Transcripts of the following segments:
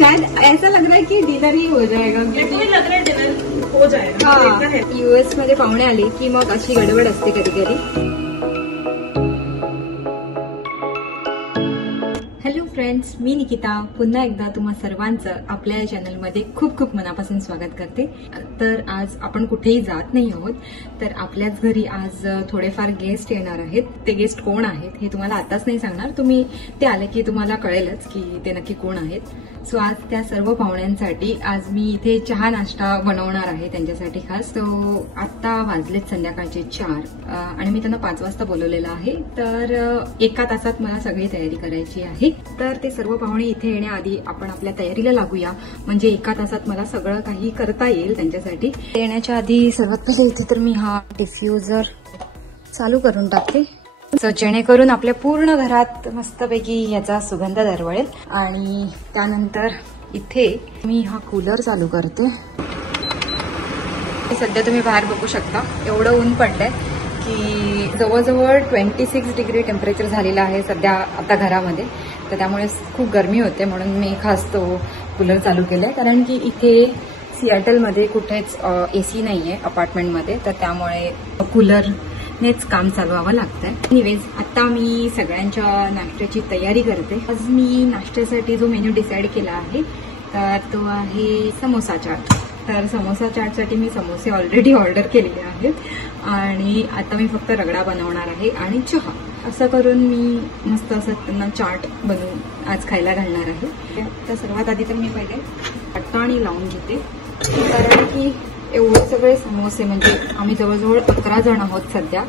शायद ऐसा लग रहा है कि डिनर ही हो जाएगा, मेरे को भी लग रहा है डिनर हो जाएगा। हाँ, US मध्ये पाहुणे आली की मग अशी गडबड असते कधी कधी। हॅलो फ्रेंड्स, मी निकिता पुन्हा एकदा तुम्हा सर्वांचं आपल्या या चॅनलमध्ये खूप खूप मनापासून स्वागत करते। तर आज आपण कुठेही जात नाही आहोत, तर आपल्याच घरी आज थोडेफार गेस्ट येणार आहेत। ते गेस्ट कोण आहेत हे तुम्हाला आताच नाही सांगणार, तुम्ही ते आले की तुम्हाला कळेलच की ते नक्की कोण आहेत। सो आज त्या सर्व पाहुण्यांसाठी आज मी इथे चहा नाश्ता बनवणार आहे त्यांच्यासाठी खास। तो आता वाजलेत संध्याकाळचे 4 आणि मी त्यांना 5 वाजता बोलवलेलं आहे, तर 1 तासात मला सगळी तयारी करायची आहे। तर ते सर्व पाहुणे इथे येण्याआधी आपण आपल्या तयारीला लागूया, म्हणजे 1 तासात मला सगळं काही करता येईल त्यांच्यासाठी। येण्याच्या आधी सर्वात पहिले इथे तर मी हा डिफ्युजर चालू करून टाकते, जेणेकरून आपल्या पूर्ण घरात मस्तपैकी याचा सुगंध दरवळेल। आणि त्यानंतर इथे मी हा कूलर चालू करते। सध्या तुम्ही बाहेर बघू शकता, एवढं ऊन पडलंय की जवळजवळ 26 डिग्री टेम्परेचर झालेलं आहे सध्या आता घरामध्ये। तर त्यामुळे खूप गरमी होते, म्हणून मी खास तो कूलर चालू केलाय, कारण की इथे सियाटलमध्ये कुठेच AC नाहीये अपार्टमेंटमध्ये, तर त्यामुळे कूलरनेच काम चालवावं लागतंय। एनिवेज आता मी सगळ्यांच्या नाश्त्याची तयारी करते। आज मी नाश्त्यासाठी जो मेन्यू डिसाईड केला आहे तर तो आहे समोसा चाट। तर समोसा चाटसाठी मी समोसे ऑलरेडी ऑर्डर केलेले आहेत आणि आता मी फक्त रगडा बनवणार आहे आणि चहा, असं करून मी मस्त असं त्यांना चाट बनवून आज खायला घालणार आहे। तर सर्वात आधी तर मी पहिले वाटाणे लावून घेते, कारण की एवढे सगळे समोसे, म्हणजे आम्ही जवळजवळ 11 जण आहोत सध्या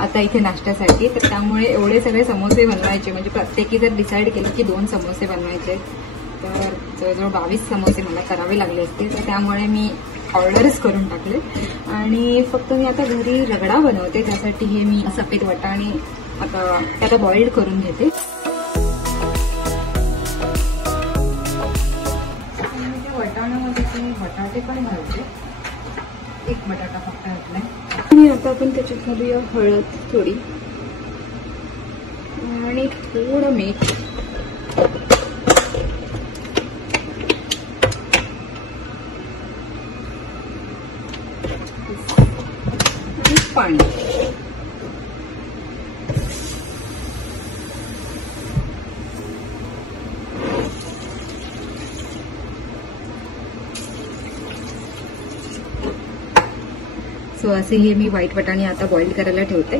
आता इथे नाश्त्यासाठी, तर त्यामुळे एवढे सगळे समोसे बनवायचे, म्हणजे प्रत्येकी जर डिसाईड केलं की 2 समोसे बनवायचे तर जवळजवळ 22 समोसे मला करावे लागले असते। तर त्यामुळे मी ऑर्डरच करून टाकले आणि फक्त मी आता घरी रगडा बनवते। त्यासाठी हे मी सफेद वाटाणे आता बॉइल्ड करून घेते। वाटाण्यामध्ये मी बटाटे पण घालते, 1 बटाटा फक्त घातलाय आणि आता आपण त्याच्यात घालूया हळद थोडी आणि थोडं मीठ आणि पाणी। सो असे हे मी व्हाईट वाटाणे आता बॉइल करायला ठेवते।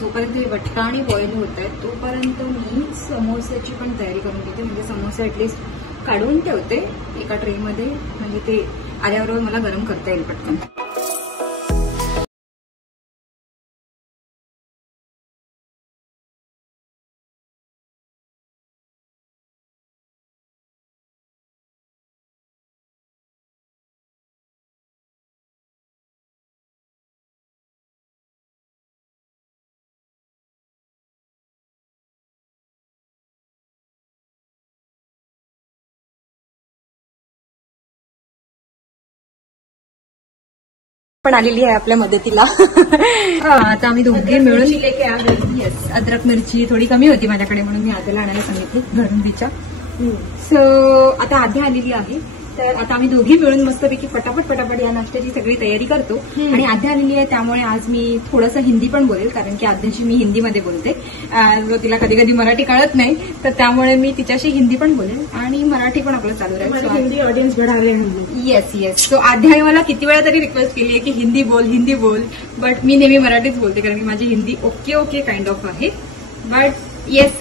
जोपर्यंत हे वाटाणे बॉइल होत आहेत तोपर्यंत मी समोस्याची पण तयारी करून घेते, म्हणजे समोसे ऍटलिस्ट काढून ठेवते एका ट्रेमध्ये, म्हणजे ते आल्याबरोबर मला गरम करता येईल पटकन। पण आलेली आहे आपल्या मदतीला। आता आम्ही दोघे मिळून येस, अद्रक मिरची थोडी कमी होती माझ्याकडे, म्हणून मी आद्याला आणायला सांगितली घरून तिच्या। सो आता आद्या आलेली आहे, तर आता आम्ही दोघी मिळून मस्तपैकी पटापट या नाश्त्याची सगळी तयारी करतो। आणि आद्या आलेली आहे त्यामुळे आज मी थोडंसं हिंदी पण बोलेल, कारण की आद्याशी मी हिंदीमध्ये बोलते, तिला कधी कधी मराठी कळत नाही, तर त्यामुळे मी तिच्याशी हिंदी पण बोलेल आणि मराठी पण आपलं चालू राहील। हिंदी ऑडियन्स बढ़ावे येस। तो आद्याने मला किती वेळा तरी रिक्वेस्ट केली आहे की हिंदी बोल, बट मी नेहमी मराठीच बोलते, कारण की माझी हिंदी ओके काइंड ऑफ आहे। बट येस,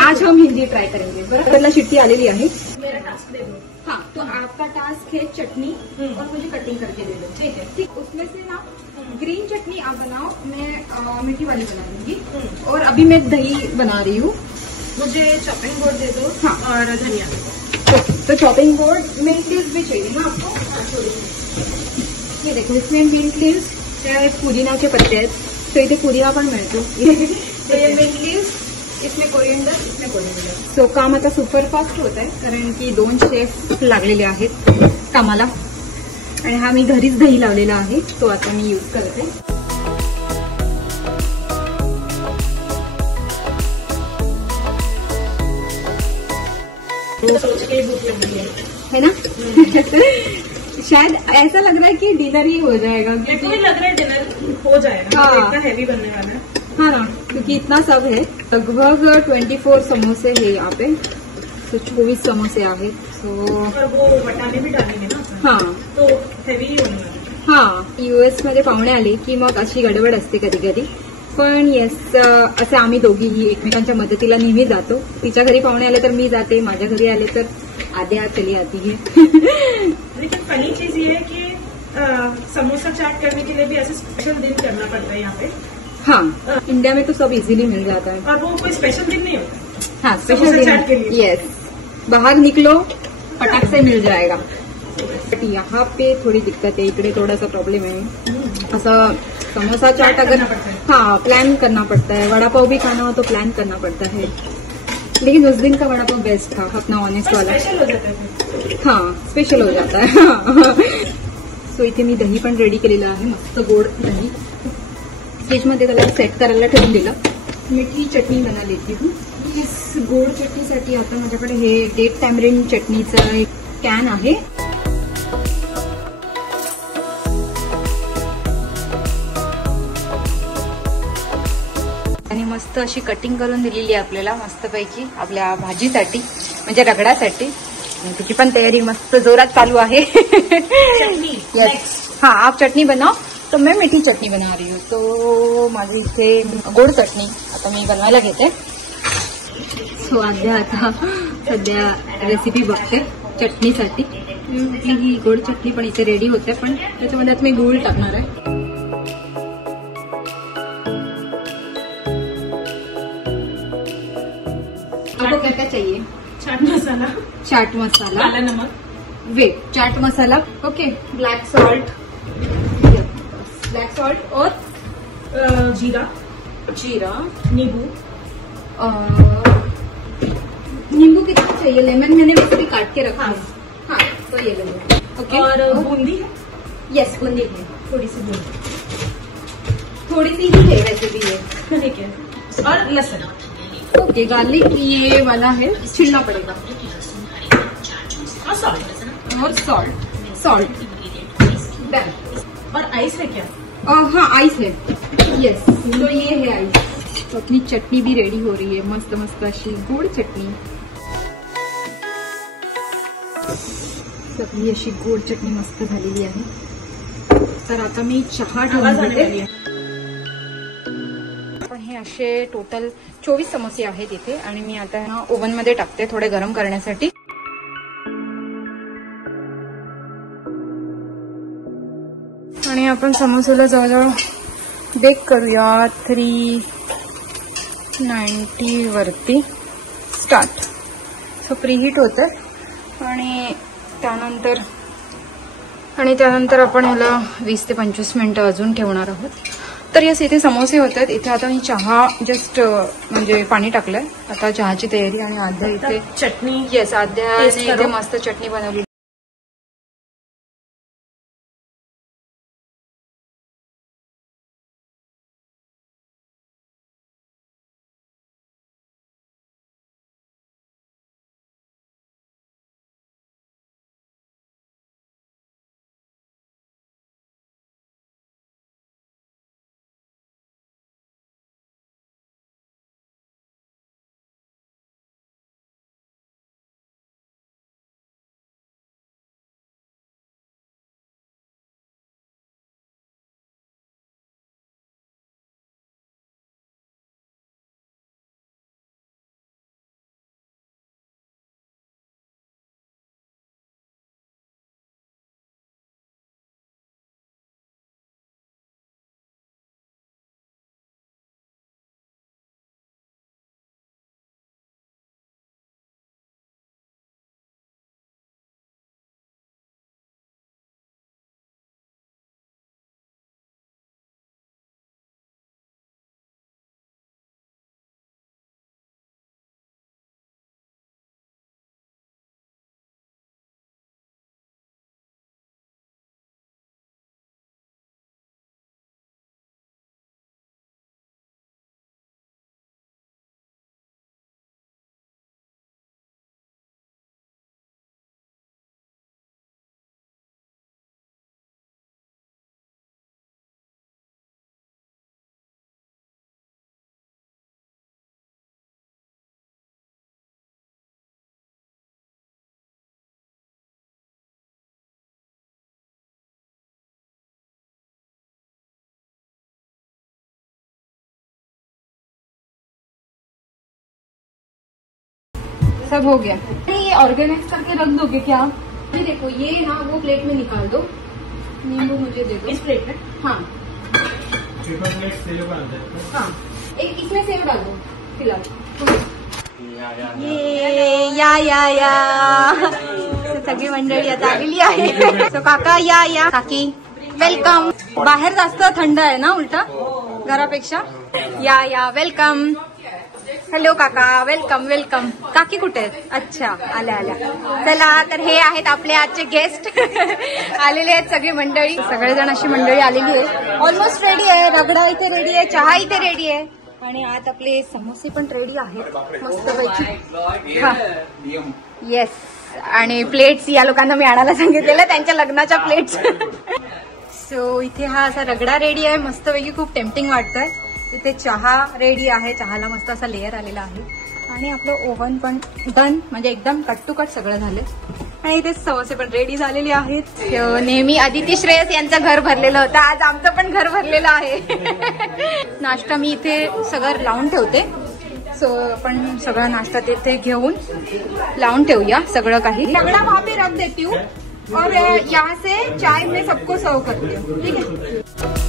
आज हम हिंदी ट्राय करेंगे। बरं, शिट्टी आलेली आहे। मेरा टास्क दे दो। हाँ, तो आपका टास्क है चटनी और मुझे कटिंग करके दे दो, ठीक है? ठीक, उसमें से ना ग्रीन चटनी आप बनाओ, मैं मीठी वाली बना दूंगी, और अभी मैं दही बना रही हूँ। मुझे चॉपिंग बोर्ड दे दो। हाँ, और धनिया। तो चॉपिंग बोर्ड, मिंट लीव्स भी चाहिए ना आपको? ये देखो, इसमें मिंट लीव्स, पुदीनाचे पत्ते आहेत, तो इथे पुदिना पण मिळतो। तो ये मिंट लीव्स, इसमें कोरिएंडर, इसमें कोरिएंडर। सो काम आता सुपर फास्ट होत आहे, कारण की 2 शेफ लागलेले आहेत कामाला, आणि हा मी घरीच दही लावलेला आहे, तो आता मी यूज करते। तो सोच के ही भूख लग रही है ना? शायद ऐसा लग रहा है कि डिनर ही हो जाएगा, मेरे को भी लग रहा है डिनर हो जाएगा। हाँ। इतना हैवी बनने वाला है। हाँ ना, क्योंकि इतना सब है। लगभग 24 समोसे है यहाँ पे, तो 24 समोसे आहे। सो और वो वटाने भी डालेंगे ना आपण। हाँ तो हेवी ही होने वाला है। हा, US मध्ये पाहुणे आले की मग अशी गडबड असते कधी कधी, पण येस असे आम्ही दोघीही एकमेकांच्या मदतीला नेहमी जातो। तिच्या घरी पाहुणे आले तर मी जाते, माझ्या घरी आले तर आधे चली आती है। लेकिन फनी चीज ये है कि समोसा चाट करने के लिए भी ऐसे स्पेशल दिन करना पड़ता है यहाँ पे। हाँ, इंडिया में तो सब इजीली मिल जाता है। और वो कोई स्पेशल दिन नहीं होता। हाँ, समोसा स्पेशल चाट के लिए। यस, बाहर निकलो फटाक से मिल जाएगा। बट यहाँ पे थोड़ी दिक्कत है, इकडे थोड़ा सा प्रॉब्लम है। ऐसा समोसा चाट प्लान अगर करना पड़ता है। हाँ प्लान करना पड़ता है, वड़ा पाव भी खाना हो तो प्लान करना पड़ता है। लेकिन उस दिन का वड़ा पाव बेस्ट था, अपना ऑनेस्ट वाला। स्पेशल हो जाता है फिर। हाँ, स्पेशल हो जाता है। सो इथे मी दही पण रेडी केलेलं आहे, मस्त गोड दही। फ्रीजमध्ये त्याला सेट करायला ठेवून दिलं। मीठी चटणी बना लेती हूँ। इस गोड चटणीसाठी आता माझ्याकडे हे डेट टॅमरिन चटणीचा एक कॅन आहे। आणि मस्त अशी कटिंग करून दिलेली आहे आपल्याला मस्तपैकी आपल्या भाजीसाठी, म्हणजे रगडासाठी। आणि त्याची पण तयारी मस्त जोरात चालू आहे। चटनी यस, हाँ आप चटनी बनाओ तो मैं मीठी चटनी बना रही हूँ। तो माझी इथे गोड चटणी आता मी बनवायला घेते। सो आता सध्या रेसिपी बघते चटणीसाठी। ही गोड चटणी पण इथे रेडी होते, पण त्याच्यामध्ये आता मी गूळ टाकणार आहे। आपको क्या क्या चाहिए? चाट मसाला, चाट मसाला, काला नमक, weight chaat masala, okay, black salt, और जीरा, जीरा, नींबू। नींबू कितना चाहिए? लेमन मैंने वैसे भी काट के रखा है। हाँ, तो ये ले लो। ओके, और बूंदी है, यस बूंदी है, थोड़ी सी बूंदी। थोड़ी सी ही है वैसे भी ये। ठीक है। और लहसुन। ओके, गार्लिक ये वाला है, छिलना पड़ेगा। और सॉल्ट। और सॉल्ट डन। और आइस है क्या? हाँ आइस है, यस, तो ये है आइस। तो अपनी चटनी भी रेडी हो रही है, मस्त मस्त अशी गोड चटणी। सगळी अशी गोड चटणी मस्त झालेली आहे। तर आता मी चहा ठेवून आवाज आने वाली घेते। है। पण हे असे टोटल 24 समोसे आहेत इथे, आणि मी आता ओव्हन मध्ये टाकते थोडे गरम करण्यासाठी। आणि आपण समोसेला जवळजवळ बेक करूया 390 वरती स्टार्ट। सो प्रीहीट होतं आणि त्यानंतर आपण याला 20 ते 25 मिनिटं अजून ठेवणार आहोत। तर यस, इथे समोसे होतात। इथे आता मी चहा जस्ट म्हणजे पाणी टाकलंय, आता चहाची तयारी। आणि आद्या इथे चटनी, येस, आद्याने टेस्ट इथे करो। मस्त चटणी बनवली। सब हो गया। ये ऑर्गेनाइज करके रख दोगे क्या आप? ये देखो, ये ना वो प्लेट में निकाल दो, नींबू मुझे दे दो इस प्लेट में। हाँ हाँ, एक इसमें सेव डाल दो फिलहाल। ये या सगळी मंडळी आता आलेली आहे। सो काका या काकी वेलकम। बाहेर जास्त थंड आहे ना उलटा घरापेक्षा। या वेलकम। हॅलो काका, वेलकम वेलकम। काकी कुठे आहेत? अच्छा, आल्या चला, तर हे आहेत आपले आजचे गेस्ट आलेले आहेत सगळी मंडळी, सगळेजण अशी मंडळी आलेली आहे। ऑलमोस्ट रेडी आहे, रगडा इथे रेडी आहे, चहा इथे रेडी आहे आणि आज आपले समोसे पण रेडी आहेत मस्तपैकी। हा येस, आणि प्लेट्स या लोकांना मी आणायला सांगितलेलं, त्यांच्या लग्नाच्या प्लेट्स। सो इथे हा असा रगडा रेडी आहे मस्तपैकी, खूप टेम्पटिंग वाटतंय। इथे चहा रेडी आहे, चहाला मस्त असा लेअर आलेला आहे आणि आपलं ओव्हन पण डन, म्हणजे एकदम कट टू कट सगळं झालं आणि इथे समोसे पण रेडी झालेले आहेत। नेहमी अदिती श्रेयस यांचं घर भरलेलं होतं, आज आमचं पण घर भरलेलं आहे। नाश्ता मी इथे सगळं लावून ठेवते, सो आपण सगळा नाश्ता तिथे घेऊन लावून ठेवूया सगळं काही। रगड़ा वहाँ पे रख देती हूँ और यहाँ से चाय में सबको सर्व करती हूँ, ठीक है।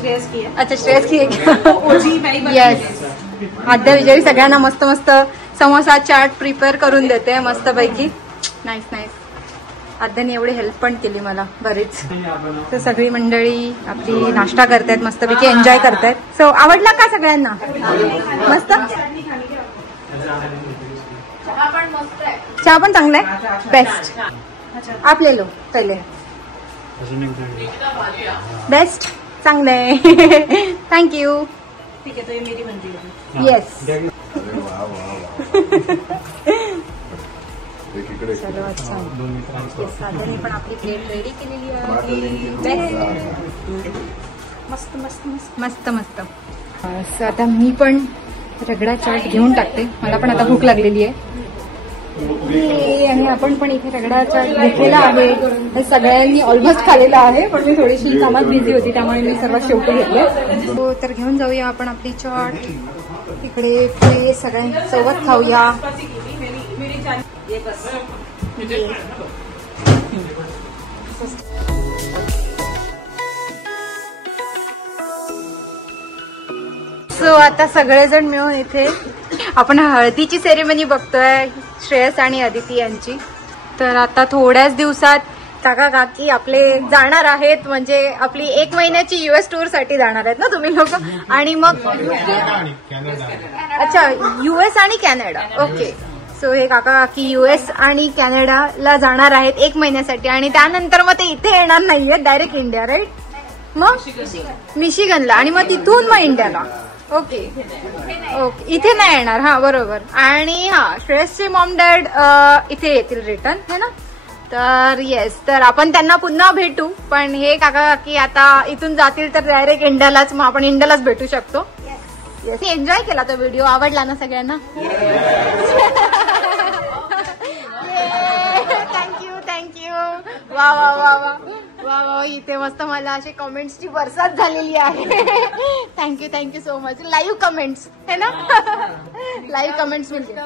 श्रेयस की है। अच्छा, श्रेयस की एक ओजी बाई बनती येस। है। आद्या विजयी सगळ्यांना मस्त मस्त समोसा चाट प्रिपेअर करून देते मस्तपैकी। नाईस नाईस, आद्याने एवढी हेल्प पण केली मला बरीच। तर सगळी मंडळी आपली नाश्ता करतायत मस्तपैकी, एन्जॉय करतायत। सो आवडला का सगळ्यांना? मस्त, चहा पण चांगला आहे, बेस्ट। आप ले लो पहिले, बेस्ट, चांगलं आहे। थँक्यू। ठीक है, तो ये मेरी बन रही है। येस, एकीकडे चलो अच्छा। साधने पण आपली प्लेट रेडी केलेली आहे, बेस्ट। मस्त मस्त मस्त मस्त मस्त. असं आता मी पण रगडा चाट घेऊन टाकते, मला पण आता भूक लागलेली आहे. आणि आपण पण इथे रगडा चाट घेतलेला आहे. हे सगळ्यांनी ऑलमोस्ट खाल्लेला आहे, पण मी थोडीशी कामात बिझी होती त्यामुळे मी सर्वात शेवटी घेतले. हो, तर घेऊन जाऊया आपण आपली चाट इकडे पुढे सगळ्यांसोबत खाऊया. सो आता सगळेजण मिळून इथे आपण हळदीची सेरेमनी बघतोय, श्रेयस आणि अदिती यांची. तर आता थोड्याच दिवसात काका काकी आपले जाणार आहेत, म्हणजे आपली 1 महिन्याची US टूर साठी जाणार आहेत ना तुम्ही लोक. आणि मग अच्छा, US आणि कॅनडा. ओके, सो हे काका काकी US आणि कॅनडाला जाणार आहेत 1 महिन्यासाठी, आणि त्यानंतर मग ते इथे येणार नाहीये, डायरेक्ट इंडिया, राईट? मग मिशिगनला, आणि मग तिथून मग इंडियाला. ओके ओके, इथे नाही येणार. हा बरोबर. आणि हा, श्रेयसचे मॉम डॅड इथे येतील रिटर्न, है ना? तर येस, तर आपण त्यांना पुन्हा भेटू. पण हे काका काकी आता इथून जातील तर डायरेक्ट इंडियालाच, मग आपण इंडियालाच भेटू शकतो. येस, एन्जॉय केला तो व्हिडिओ, आवडला ना सगळ्यांना? Thank you thank you. वा वा वा वा वा वा, इथे मस्त मला अशी कमेंट्सची बरसात झालेली आहे. Thank you thank you so much. Live comments है ना, लाईव्ह कमेंट्स मिळतील.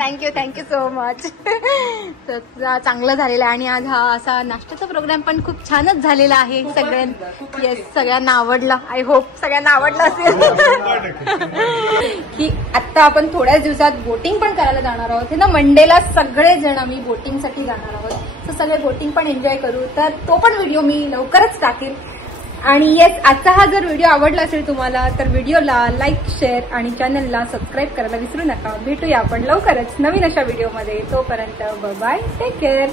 Thank you thank you so much. तर चांगलं झालेलं आहे. आणि आज हा असा नाश्त्याचा प्रोग्राम पण खूप छानच झालेला आहे. येस, सगळ्यांना आवडला. आय होप सगळ्यांना आवडलं असेल. की आता आपण थोड्याच दिवसात बोटिंग पण करायला जाणार आहोत, हे ना? मंडेला सगळेजण आम्ही बोटिंगसाठी जाणार आहोत. तर सगळे बोटिंग पण एन्जॉय करू. तर तो पण व्हिडिओ मी लवकरच टाकेल. आणि येस, आजचा हा जर व्हिडिओ आवडला असेल तुम्हाला तर व्हिडिओला लाईक, शेअर आणि चॅनलला सबस्क्राईब करायला विसरू नका. भेटूया आपण लवकरच नवीन अशा व्हिडिओमध्ये. तोपर्यंत बाय बाय, टेक केअर.